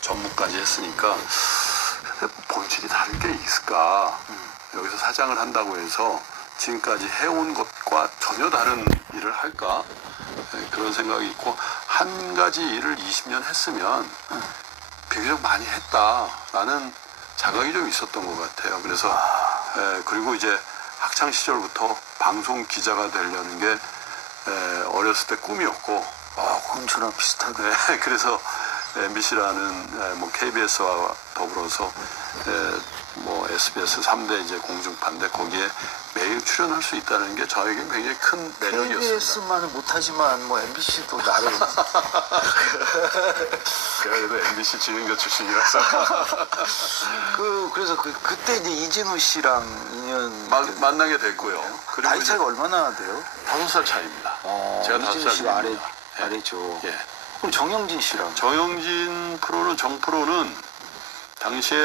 전무까지 했으니까 본질이 다른 게 있을까? 여기서 사장을 한다고 해서 지금까지 해온 것과 전혀 다른 일을 할까? 그런 생각이 있고, 한 가지 일을 20년 했으면 비교적 많이 했다라는 자각이 좀 있었던 것 같아요. 그래서 그리고 이제 학창 시절부터 방송 기자가 되려는 게 어렸을 때 꿈이었고, 그건 저랑 비슷하게. 네, 그래서 MBC라는 뭐 KBS와 더불어서 뭐 SBS 3대 이제 공중파인데 거기에 매일 출연할 수 있다는 게 저에게 굉장히 큰 매력이었습니다. KBS만은 못하지만 뭐 MBC도 나름. 그래도 MBC 진행자 출신이라서 그래서 그때 이제 이진우 씨랑 인연 만나게 됐고요. 그리고 나이 차이가 얼마나 돼요? 5살 차이입니다. 제가 5살 이진우 씨가 차이입니다. 아래죠. 예. 그럼 정영진 씨랑 정영진 프로는 정프로는 당시에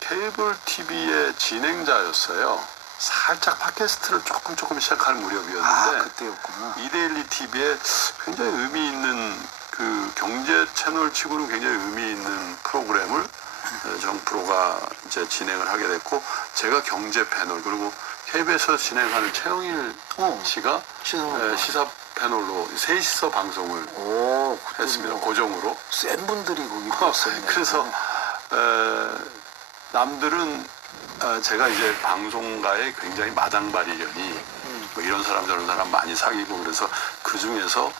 케이블 TV의 진행자였어요. 살짝 팟캐스트를 조금 시작할 무렵이었는데 그때였구나. 이데일리 TV에 굉장히 의미 있는 그 경제 채널 치고는 굉장히 의미 있는 프로그램을 정프로가 이제 진행을 하게 됐고, 제가 경제 패널, 그리고 KBS에서 진행하는 최영일 씨가 시사 패널로 셋이서 방송을 했습니다. 고정으로. 센 분들이 거기 있었네요. 그래서 남들은 제가 이제 방송가에 굉장히 마당발이려니 뭐 이런 사람 저런 사람 많이 사귀고, 그래서 그 중에서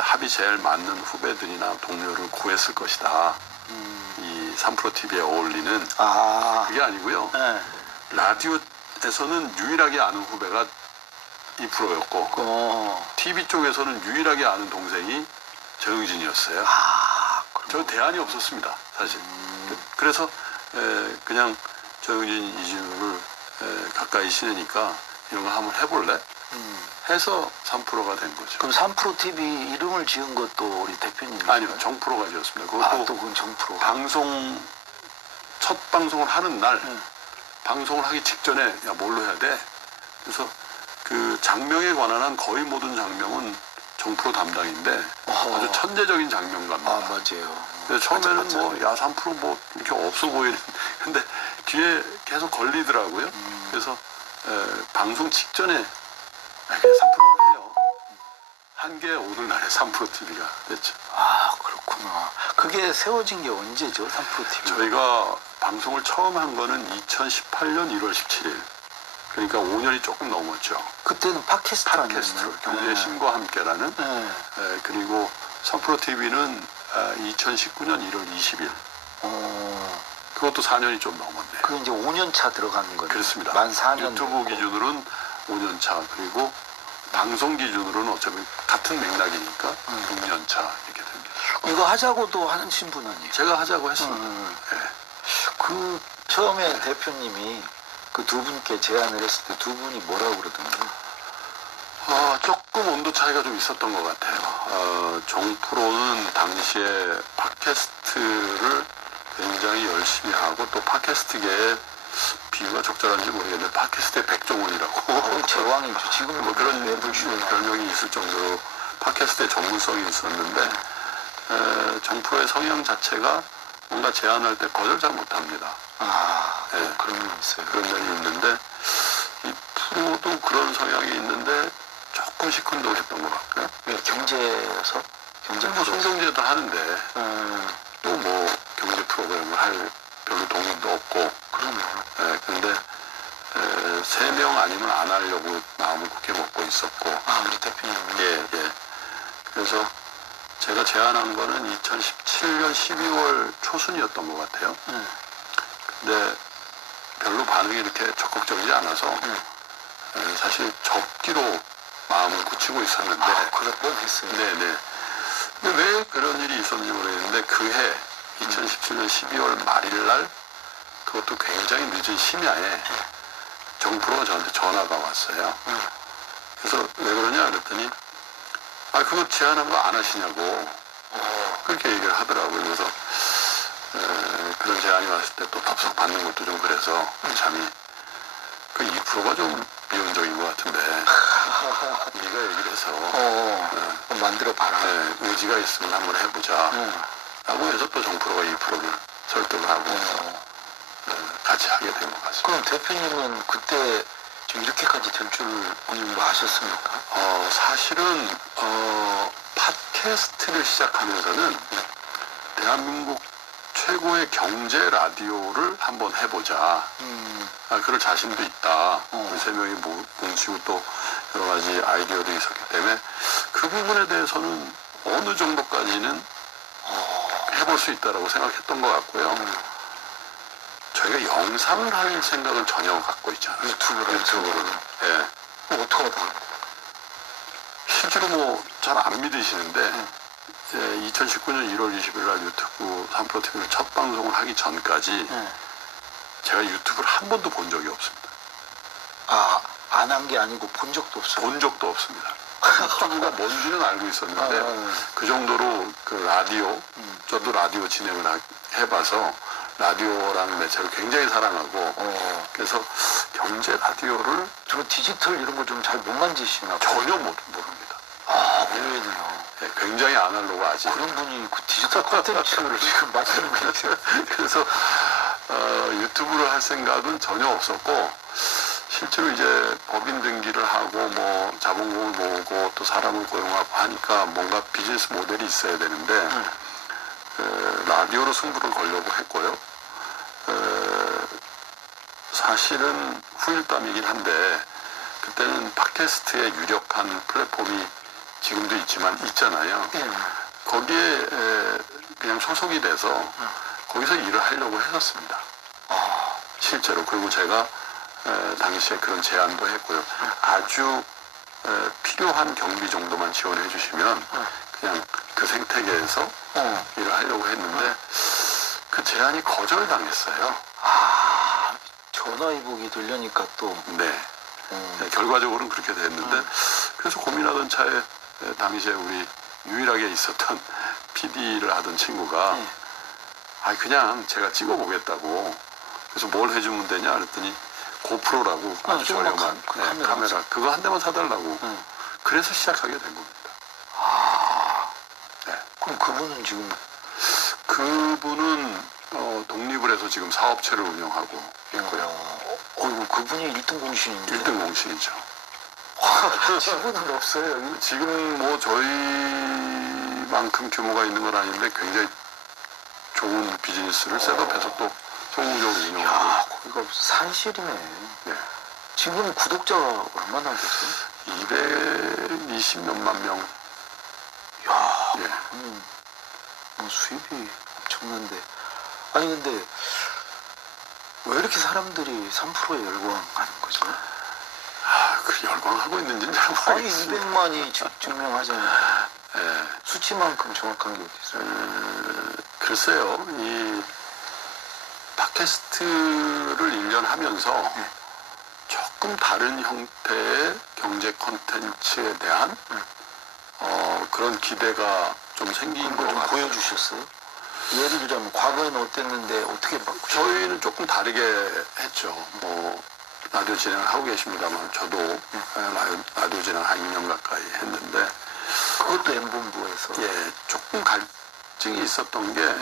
합이 제일 맞는 후배들이나 동료를 구했을 것이다. 이 3프로 TV에 어울리는. 그게 아니고요. 네. 라디오에서는 유일하게 아는 후배가 이 프로였고, TV 쪽에서는 유일하게 아는 동생이 정영진이었어요. 저 대안이 없었습니다, 사실. 그래서 그냥 정영진, 이진우를 가까이 지내니까 이런 거 한번 해볼래? 해서 3프로가 된 거죠. 그럼 3프로 TV 이름을 지은 것도 우리 대표님? 아니요, 정프로가 지었습니다. 그것도 또 그건 정프로. 첫 방송을 하는 날, 방송을 하기 직전에 야 뭘로 해야 돼? 그래서 그 장명에 관한 한 거의 모든 장명은 정프로 담당인데 아주 천재적인 장명가입니다. 맞아요. 그래서 처음에는 뭐 야 3프로 뭐 이렇게 없어 보이는 근데 뒤에 계속 걸리더라고요. 그래서 방송 직전에 그냥 3프로로 해요. 한 게 오늘날의 3프로 TV가 됐죠. 그렇구나. 그게 세워진 게 언제죠? 3프로 TV? 저희가 방송을 처음 한 거는 2018년 1월 17일. 그러니까 5년이 조금 넘었죠. 그때는 팟캐스트로 경제의 신과 함께라는. 그리고 3프로 TV는 2019년 1월 20일. 그것도 4년이 좀 넘었네요. 그게 이제 5년 차 들어가는 거죠. 그렇습니다. 만 4년. 유튜브 기준으로는 5년 차, 그리고 방송 기준으로는 어차피 같은 맥락이니까 6년 차 이렇게 됩니다. 이거 하자고도 하신 분 아니에요? 제가 하자고 했습니다. 그 처음에 대표님이 그 두 분께 제안을 했을 때 두 분이 뭐라고 그러던가요? 조금 온도 차이가 좀 있었던 것 같아요. 정프로는 당시에 팟캐스트를 굉장히 열심히 하고, 또 팟캐스트계에 비유가 적절한지 모르겠는데 팟캐스트의 백종원이라고 제왕이죠. 지금 뭐 그런 별명이 있을 정도로 팟캐스트의 전문성이 있었는데, 정프로의 성향 자체가 뭔가 제안할 때 거절 잘 못합니다. 그런 면이 있어요. 그런 면이 있는데, 이 프로도 그런 성향이 있는데 조금 시큰둥했던 것 같고요. 경제에서? 뭐 성경제도 하는데 또 뭐 경제 프로그램을 할 별로 동의도 없고. 그러네요. 근데 3명 아니면 안 하려고 마음을 굳게 먹고 있었고. 우리 대표님은? 예. 그래서 제가 제안한 거는 2017년 12월 초순이었던 것 같아요. 근데 별로 반응이 이렇게 적극적이지 않아서 사실 접기로 마음을 굳히고 있었는데. 그럴 뻔했어요. 네네. 근데 왜 그런 일이 있었는지 모르겠는데, 그해 2017년 12월 말일 날, 그것도 굉장히 늦은 심야에 정프로가 저한테 전화가 왔어요. 그래서 왜 그러냐 그랬더니 그거 제안한 거 안 하시냐고 그렇게 얘기를 하더라고요. 그래서 그런 제안이 왔을 때 또 덥석 받는 것도 좀 그래서 참이 그 2%가 좀 미온적인 것 같은데 네가 얘기를 해서 만들어봐라. 의지가 있으면 한번 해보자 라고 해서 또 정프로 프로가 이 프로를 설득을 하고 같이 하게 된 것 같습니다. 그럼 대표님은 그때 좀 이렇게까지 될 줄 본인도 아셨습니까? 사실은 팟캐스트를 시작하면서는 대한민국 최고의 경제 라디오를 한번 해보자. 그럴 자신도 있다. 우리 세 명이 뭉치고 또 여러 가지 아이디어도 있었기 때문에 그 부분에 대해서는 어느 정도까지는 해볼 수 있다라고 생각했던 것 같고요. 저희가 영상을 할 생각은 전혀 갖고 있지 않아요. 유튜브를. 예. 그럼 어떻게 하다? 실제로 잘 안 믿으시는데 2019년 1월 20일 날 유튜브 3프로 TV를 첫 방송을 하기 전까지 제가 유튜브를 한 번도 본 적이 없습니다. 안 한 게 아니고 본 적도 없어요? 본 적도 없습니다. 유튜브가 뭔지는 알고 있었는데 그 정도로 그 라디오, 저도 라디오 진행을 해봐서 라디오라는 매체를 굉장히 사랑하고 그래서 경제 라디오를 저 디지털 이런 거 좀 잘 못 만지시나 봐요. 전혀 모릅니다. 의외네요. 네, 굉장히 아날로그 아직. 그런 분이 그 디지털 콘텐츠를 지금 만드는 거죠. 그래서 유튜브를 할 생각은 전혀 없었고 실제로 이제 법인 등기를 하고 자본금을 모으고 또 사람을 고용하고 하니까 뭔가 비즈니스 모델이 있어야 되는데 라디오로 승부를 걸려고 했고요. 사실은 후일담이긴 한데 그때는 팟캐스트의 유력한 플랫폼이 지금도 있잖아요. 거기에 그냥 소속이 돼서 거기서 일을 하려고 했었습니다. 실제로. 그리고 제가 당시에 그런 제안도 했고요. 아주 필요한 경비 정도만 지원해 주시면 그냥 그 생태계에서 일을 하려고 했는데 그 제안이 거절당했어요. 전화위복이 들려니까 또. 네. 결과적으로는 그렇게 됐는데 그래서 고민하던 차에 당시에 우리 유일하게 있었던 PD를 하던 친구가 그냥 제가 찍어보겠다고. 그래서 뭘 해주면 되냐 그랬더니 고프로라고 아주 저렴한 카메라 그거 한 대만 사달라고. 그래서 시작하게 된 겁니다. 네. 그럼 그분은 지금? 그분은 독립을 해서 지금 사업체를 운영하고 있고요. 그분이 1등 공신인데. 1등 공신이죠. 지분은 없어요, 여기? 지금 저희만큼 규모가 있는 건 아닌데 굉장히 좋은 비즈니스를 셋업해서 또 성공적으로 운영하고. 거기가 무슨 산실이네. 네. 지금 구독자가 얼마나 됐어요? 220몇만 명. 이야, 예. 수입이 엄청난데. 아니, 근데 왜 이렇게 사람들이 3%에 열광하는 거죠? 그 열광하고 있는지는 잘 모르겠습니다. 200만이 증명하잖아요. 예. 수치만큼 정확한 게 어디 있어요? 글쎄요, 이 팟캐스트를 1년 하면서 조금 다른 형태의 경제 콘텐츠에 대한 그런 기대가 좀 생긴 것 좀 같아요. 보여주셨어요? 예를 들자면 과거에는 어땠는데 어떻게 바꾸셨어요? 저희는 조금 다르게 했죠. 라디오 진행을 하고 계십니다만 저도 라디오 진행을 한 2년 가까이 했는데 그것도 M본부에서. 조금 갈증이 있었던 게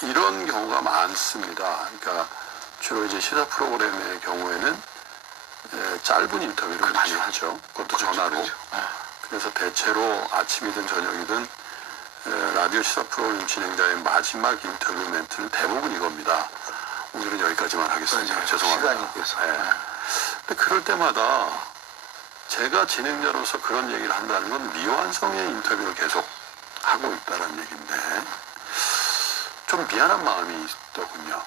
이런 경우가 많습니다. 그러니까 주로 이제 시사 프로그램의 경우에는 짧은 인터뷰를 많이 하죠. 그것도 전화로. 그래서 대체로 아침이든 저녁이든 라디오 시사 프로그램 진행자의 마지막 인터뷰 멘트는 대부분 이겁니다. 오늘은 여기까지만 하겠습니다. 맞아요. 죄송합니다. 시간이 돼서. 근데 그럴 때마다 제가 진행자로서 그런 얘기를 한다는 건 미완성의 인터뷰를 계속 하고 있다는 얘기인데 좀 미안한 마음이 있더군요.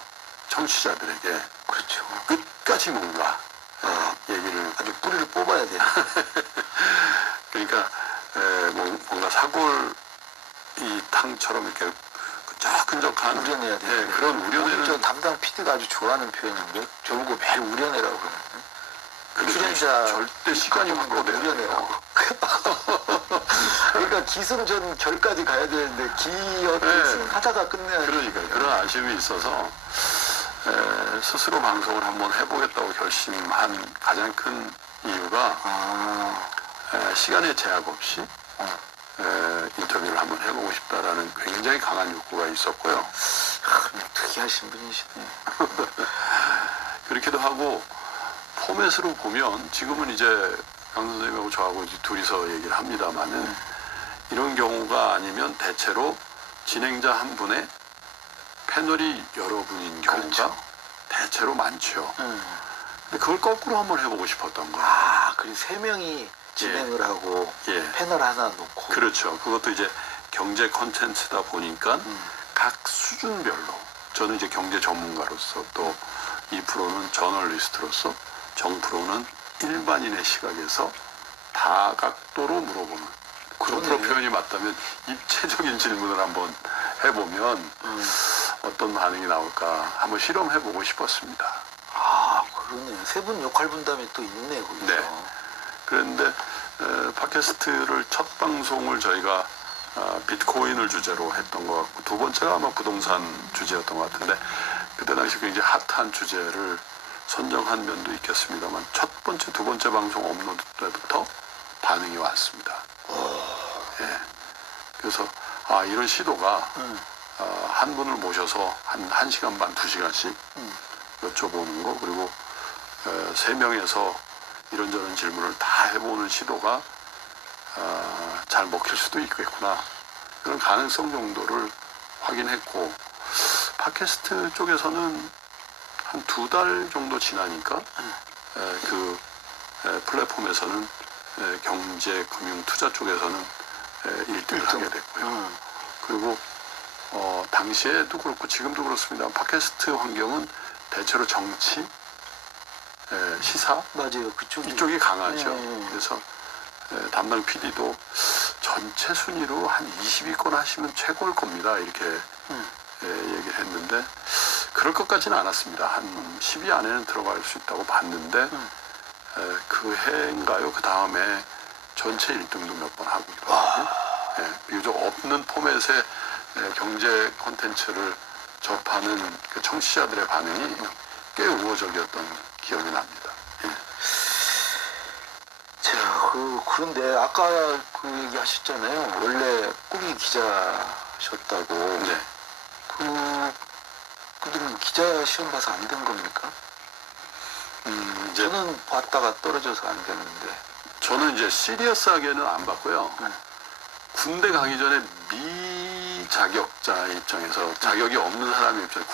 청취자들에게. 그렇죠. 끝까지 뭔가 얘기를 아주 뿌리를 뽑아야 돼요. 그러니까 뭔가 사골 이 탕처럼 이렇게 끈적끈적한 우려내야 돼요. 그런 우려내는 저 담당 PD가 아주 좋아하는 표현인데 저보고 매일 우려내라고 그러는데 출연자 절대 시간이 확보돼요. 우려내라고. 그러니까 기승전 결까지 가야 되는데 하다가 끝내야. 그러니까 그런 아쉬움이 있어서 스스로 방송을 한번 해보겠다고 결심한 가장 큰 이유가 시간의 제약 없이 인터뷰를 한번 해보고 싶다라는 굉장히 강한 욕구가 있었고요. 특이하신 분이시네. 그렇기도 하고 포맷으로 보면 지금은 이제 강 선생님하고 저하고 이제 둘이서 얘기를 합니다만은 이런 경우가 아니면 대체로 진행자 한 분의 패널이 여러분인 경우가 그렇죠. 대체로 많죠. 근데 그걸 거꾸로 한번 해보고 싶었던 거예요. 아, 그리고 세 명이 진행을 하고 예. 패널 하나 놓고. 그렇죠. 그것도 이제 경제 콘텐츠다 보니까 각 수준별로 저는 이제 경제 전문가로서 또 이 프로는 저널리스트로서 정 프로는 일반인의 시각에서 다각도로 물어보는 그런 프로 표현이 맞다면 입체적인 질문을 한번 해보면 어떤 반응이 나올까 한번 실험해보고 싶었습니다. 아, 그러네. 세 분 역할 분담이 또 있네, 거기서. 네. 그런데 팟캐스트를 첫 방송을 저희가 비트코인을 주제로 했던 것 같고 두 번째가 아마 부동산 주제였던 것 같은데 그때 당시 굉장히 핫한 주제를 선정한 면도 있겠습니다만 첫 번째, 두 번째 방송 업로드 때부터 반응이 왔습니다. 예. 그래서 이런 시도가 한 분을 모셔서 한 1시간 반, 2시간씩 여쭤보는 거 그리고 3명에서 이런저런 질문을 다 해보는 시도가 잘 먹힐 수도 있겠구나 그런 가능성 정도를 확인했고 팟캐스트 쪽에서는 한 2달 정도 지나니까 그 플랫폼에서는 경제, 금융, 투자 쪽에서는 1등을 하게 됐고요. 그리고 당시에도 그렇고 지금도 그렇습니다. 팟캐스트 환경은 대체로 정치, 시사 맞아요. 그쪽이. 이쪽이 강하죠. 네. 그래서 담당 PD도 전체 순위로 한 20위권 하시면 최고일 겁니다. 이렇게 얘기를 했는데 그럴 것 같지는 않았습니다. 한 10위 안에는 들어갈 수 있다고 봤는데 그 해인가요? 그 다음에 전체 1등도 몇 번 하고 있더라고요. 비교적 없는 포맷의 경제 콘텐츠를 접하는 그 청취자들의 반응이 꽤 우호적이었던 기억이 납니다. 자, 그런데 아까 그 얘기 하셨잖아요. 원래 꿈이 기자셨다고. 네. 근데 기자 시험 봐서 안 된 겁니까? 이제 저는 봤다가 떨어져서 안 됐는데. 저는 이제 시리어스하게는 안 봤고요. 군대 가기 전에 미자격자 입장에서 자격이 없는 사람의 입장에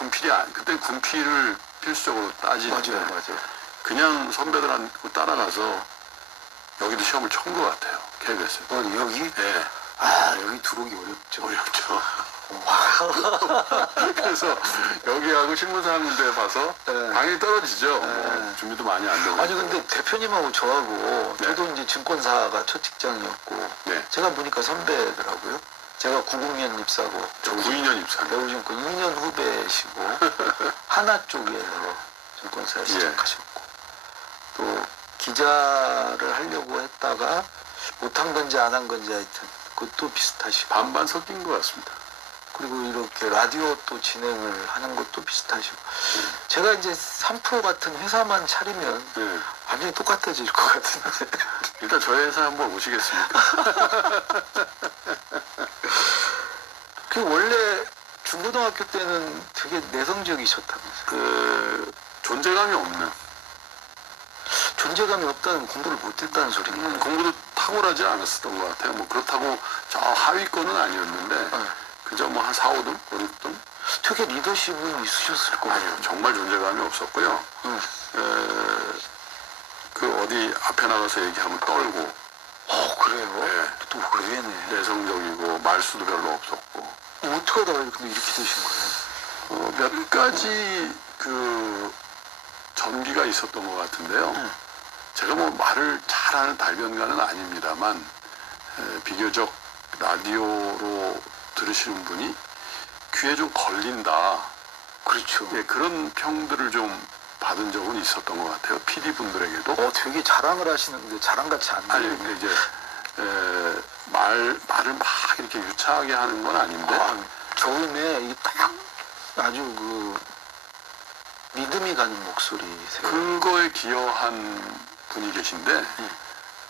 그때 군필을 필수적으로 따지는데 맞아요. 그냥 선배들한테 따라가서 여기도 시험을 친 것 같아요. KBS에. 여기? 네. 여기 들어오기 어렵죠. 어렵죠. 그래서 여기하고 신문사학문대 봐서 네. 당연히 떨어지죠. 뭐 준비도 많이 안 되고. 아니 근데 대표님하고 저하고 네. 저도 이제 증권사가 첫 직장이었고 네. 제가 보니까 선배더라고요. 제가 90년 입사고 저 92년 입사입니다. 배우증권 2년 후배시고 하나 쪽에서 증권사 시작하셨고 또 기자를 하려고 했다가 못한 건지 안 한 건지 하여튼 그것도 비슷하시고 반반 섞인 것 같습니다. 그리고 이렇게 라디오 또 진행을 하는 것도 비슷하시고 제가 이제 3프로 같은 회사만 차리면 네. 완전히 똑같아질 것 같은데 일단 저희 회사 한번 오시겠습니까? 그 원래 중고등학교 때는 되게 내성적이셨다면서요. 존재감이 없는 존재감이 없다는 공부를 못했다는 소리인가요? 공부도 탁월하지 않았었던 것 같아요. 뭐 그렇다고 저 하위권은 아니었는데 네. 그저 뭐 한 4, 5등, 5, 6등? 되게 리더십은 있으셨을 것 같아요. 아니요. 정말 존재감이 없었고요. 그 어디 앞에 나가서 얘기하면 떨고 그래요? 네. 또 의외네. 내성적이고 말수도 별로 없었고 어떻게 하다가 근데 이렇게 되신 거예요? 몇 가지 그 전기가 있었던 것 같은데요. 제가 뭐 말을 잘하는 달변가는 아닙니다만 비교적 라디오로 들으시는 분이 귀에 좀 걸린다. 그렇죠. 예, 그런 평들을 좀 받은 적은 있었던 것 같아요. PD 분들에게도. 되게 자랑을 하시는데 자랑같이 안 아니, 들리네. 근데 이제 말을 막 이렇게 유창하게 하는 건 아닌데. 처음에 이게 딱 아주 그 믿음이 가는 목소리세요. 그거에 기여한 분이 계신데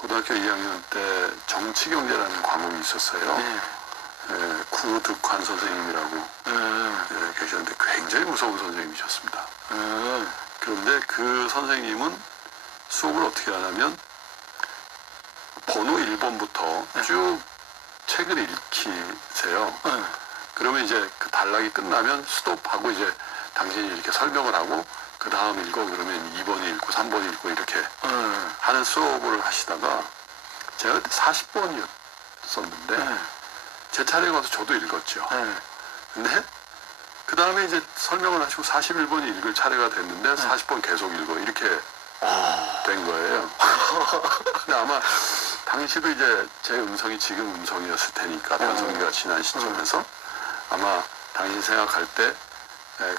고등학교 2학년 때 정치경제라는 과목이 있었어요. 네. 구득환 선생님이라고 계셨는데 굉장히 무서운 선생님이셨습니다. 그런데 그 선생님은 수업을 어떻게 하냐면 번호 1번부터 쭉 책을 읽히세요. 그러면 이제 그 단락이 끝나면 스톱하고 이제 당신이 이렇게 설명을 하고 그 다음 읽어 그러면 2번 읽고 3번 읽고 이렇게 하는 수업을 하시다가 제가 그때 40번이었었는데 제 차례가 와서 저도 읽었죠. 근데 그 다음에 이제 설명을 하시고 41번이 읽을 차례가 됐는데 40번 계속 읽어 이렇게 된 거예요. 근데 아마 당시도 이제 제 음성이 지금 음성이었을 테니까 변성기가 지난 시점에서 아마 당신이 생각할 때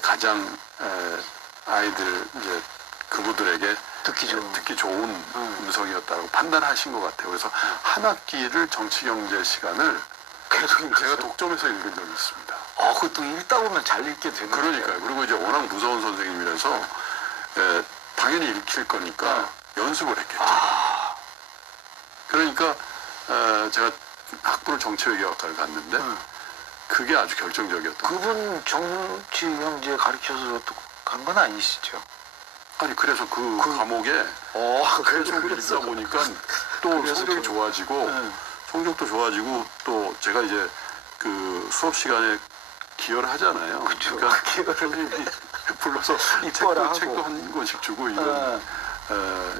가장 아이들 이제 그분들에게 듣기 좋은 음성이었다고 판단하신 것 같아요. 그래서 한 학기를 정치경제 시간을 계속 제가 독점해서 읽은 적이 있습니다. 그것도 읽다 보면 잘 읽게 되는 그러니까요. 그리고 이제 워낙 무서운 선생님이라서 당연히 읽힐 거니까 연습을 했겠죠. 그러니까 제가 학부를 정치외교학과를 갔는데 그게 아주 결정적이었던 거예요. 그분 정치 경제 가르쳐서 간 건 아니시죠? 아니 그래서 그 과목에 계속 읽다 보니까 또 성적이 좋아지고 성적도 좋아지고 또 제가 이제 그 수업 시간에 기여를 하잖아요. 그러니까 선생님이 불러서 책도 한 권씩 주고 이런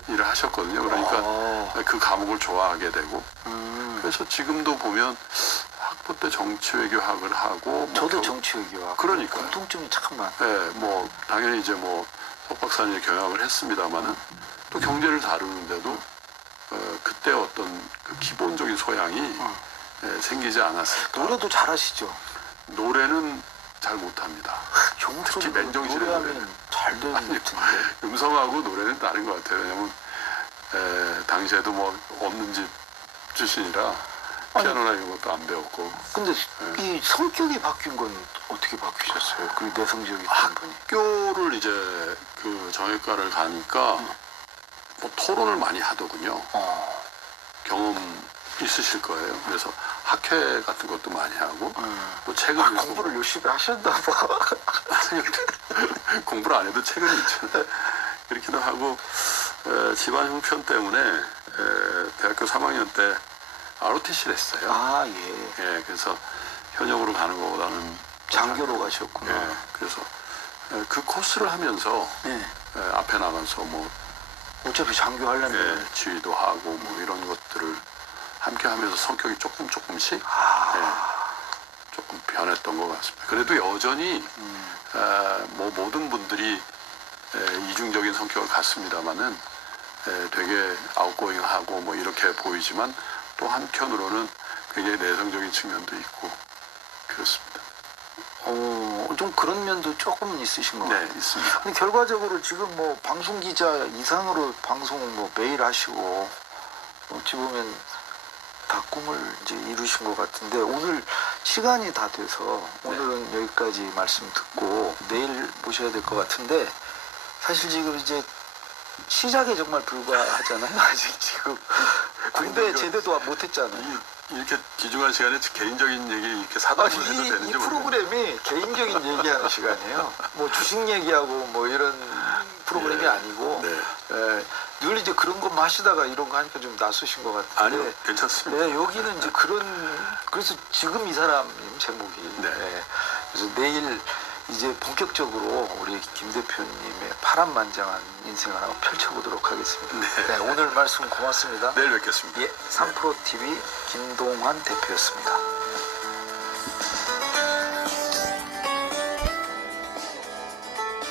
일을 하셨거든요. 그러니까 그 과목을 좋아하게 되고 그래서 지금도 보면 학부 때 정치외교학을 하고 저도 정치외교학 그러니까 공통점이 참 많아요. 네, 뭐 당연히 이제 뭐 석박사님 경영을 했습니다만은 또 경제를 다루는데도 그때 어떤 그 기본적인 소양이 생기지 않았을까. 노래도 잘하시죠? 노래는 잘 못합니다. 특히 맨정신의 노래는 잘 되는 것 같은데. 음성하고 노래는 다른 것 같아요. 왜냐면 당시에도 뭐 없는 집 출신이라 피아노나 이런 것도 안 배웠고. 근데 이 성격이 바뀐 건 어떻게 바뀌셨어요? 그 내성적인 분이. 학교를 이제 그 정외과를 가니까 뭐 토론을 많이 하더군요. 경험 있으실 거예요. 그래서 학회 같은 것도 많이 하고 또 책을 읽고 공부를 열심히 하셨나 봐. 공부를 안 해도 책을 읽잖아요. 그렇기도 하고 집안 형편 때문에 대학교 3학년 때 ROTC를 했어요. 예, 그래서 현역으로 가는 것보다는 장교로 가셨구나. 예, 그래서 그 코스를 하면서 앞에 나가서 뭐 어차피 장교 하려면 지휘도 하고 뭐 이런 것들을 함께 하면서 성격이 조금씩 조금 변했던 것 같습니다. 그래도 여전히 뭐 모든 분들이 이중적인 성격을 갖습니다만은 되게 아웃고잉하고 뭐 이렇게 보이지만 또 한편으로는 굉장히 내성적인 측면도 있고 그렇습니다. 좀 그런 면도 조금은 있으신 것 같아요. 네, 있습니다. 근데 결과적으로 지금 뭐 방송 기자 이상으로 방송 뭐 매일 하시고 어찌 보면 다 꿈을 이제 이루신 것 같은데 오늘 시간이 다 돼서 오늘은 여기까지 말씀 듣고 내일 모셔야 될 것 같은데 사실 지금 이제 시작에 정말 불과하잖아요. 아직 지금 군대 제대도 못했잖아요. 이렇게 귀중한 시간에 개인적인 얘기 이렇게 사담을 해도 되는지 이 프로그램이 개인적인 얘기하는 시간이에요. 뭐 주식 얘기하고 뭐 이런 프로그램이 아니고 늘 이제 그런 것만 하시다가 이런 거 하니까 좀 낯서신 것 같은데 아니요, 괜찮습니다. 여기는 이제 그래서 지금 이 사람 제목이 그래서 내일 이제 본격적으로 우리 김 대표님의 파란만장한 인생을 한번 펼쳐보도록 하겠습니다. 오늘 말씀 고맙습니다. 내일 뵙겠습니다. 3프로TV 김동환 대표였습니다.